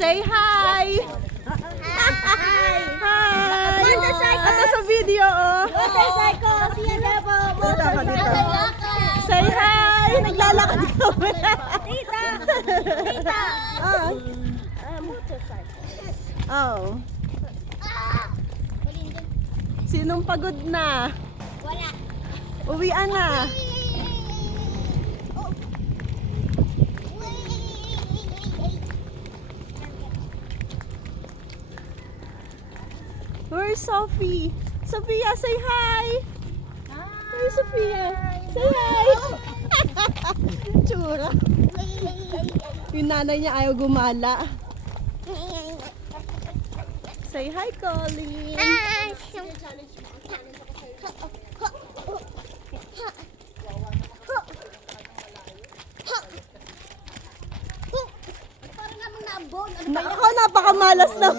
Say hi! Hi! Ito sa video, oh. Dito ako, dito. Say hi! Naglalakad kami. Tita! Oh. Sinong pagod na? Wala. Uwian na. Where's Sophie? Sophia, say hi! Where's Sophia? Say hi! Tsura. Yung nanay niya ayaw gumala. Say hi, Colleen! Ako, napakamalas na.